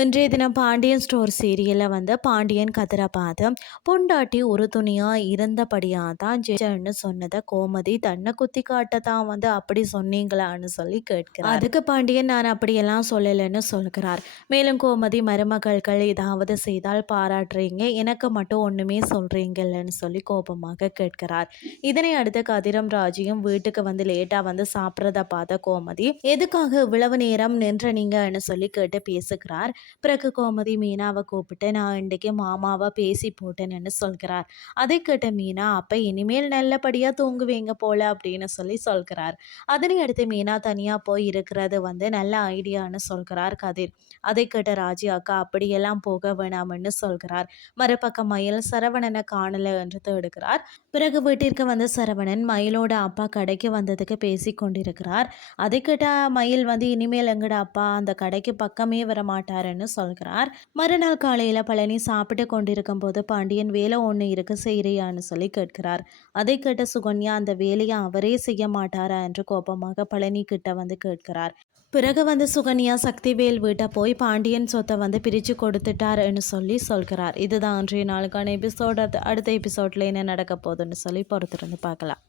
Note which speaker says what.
Speaker 1: இன்றைய தினம் பாண்டியன் ஸ்டோர் சீரியலில் வந்து பாண்டியன் கதிரை பார்த்து பொண்டாட்டி ஒரு துணியாக இருந்தபடியாக தான் ஜெயன்னு சொன்னதை கோமதி தன்னை குத்தி காட்ட தான் வந்து அப்படி சொன்னீங்களான்னு சொல்லி கேட்கிறார். அதுக்கு பாண்டியன் நான் அப்படியெல்லாம் சொல்லலைன்னு சொல்கிறார். மேலும் கோமதி மருமகள்கள் ஏதாவது செய்தால் பாராட்டுறீங்க. எனக்கு மட்டும் ஒன்றுமே சொல்கிறீங்கல்லன்னு சொல்லி கோபமாக கேட்கிறார். இதனை அடுத்து கதிரம் ராஜியும் வீட்டுக்கு வந்து லேட்டாக வந்து சாப்பிட்றத பார்த்த கோமதி எதுக்காக இவ்வளவு நேரம் நின்ற நீங்கன்னு சொல்லி கேட்டு பேசுகிறார். பிறகு கோமதி மீனாவை கூப்பிட்டு நான் இன்றைக்கு மாமாவை பேசி போட்டேன்னு சொல்கிறார். அதை கேட்ட மீனா அப்போ இனிமேல் நல்லபடியாக தூங்குவீங்க போல அப்படின்னு சொல்லி சொல்கிறார். அதனை அடுத்து மீனா தனியாக போய் இருக்கிறது வந்து நல்ல ஐடியான்னு சொல்கிறார் கதிர். அதை கேட்ட ராஜி அக்கா அப்படியெல்லாம் போக வேணாம்னு சொல்கிறார். மறுபக்கம் மயில் சரவணனை காணலை என்று தேடுகிறார். பிறகு வீட்டிற்கு வந்த சரவணன் மயிலோட அப்பா கடைக்கு வந்ததுக்கு பேசி கொண்டிருக்கிறார். அதை கேட்ட மயில் வந்து இனிமேல் எங்கட அப்பா அந்த கடைக்கு பக்கமே வர மாட்டார் மாட்டாருன்னு சொல்கிறார். மறுநாள் காலையில் பழனி சாப்பிட்டு கொண்டிருக்கும் போது பாண்டியன் வேலை ஒன்று இருக்கு செய்கிறியான்னு சொல்லி கேட்கிறார். அதை கேட்ட சுகன்யா அந்த வேலையை அவரே செய்ய மாட்டாரா என்று கோபமாக பழனி கிட்ட வந்து கேட்கிறார். பிறகு வந்து சுகன்யா சக்திவேல் வீட்டை போய் பாண்டியன் சொத்தை வந்து பிரித்து கொடுத்துட்டாருன்னு சொல்லி சொல்கிறார். இதுதான் அன்றைய நாளுக்கான எபிசோட். அடுத்த எபிசோடில் என்ன நடக்க போகுதுன்னு சொல்லி பொறுத்திருந்து பார்க்கலாம்.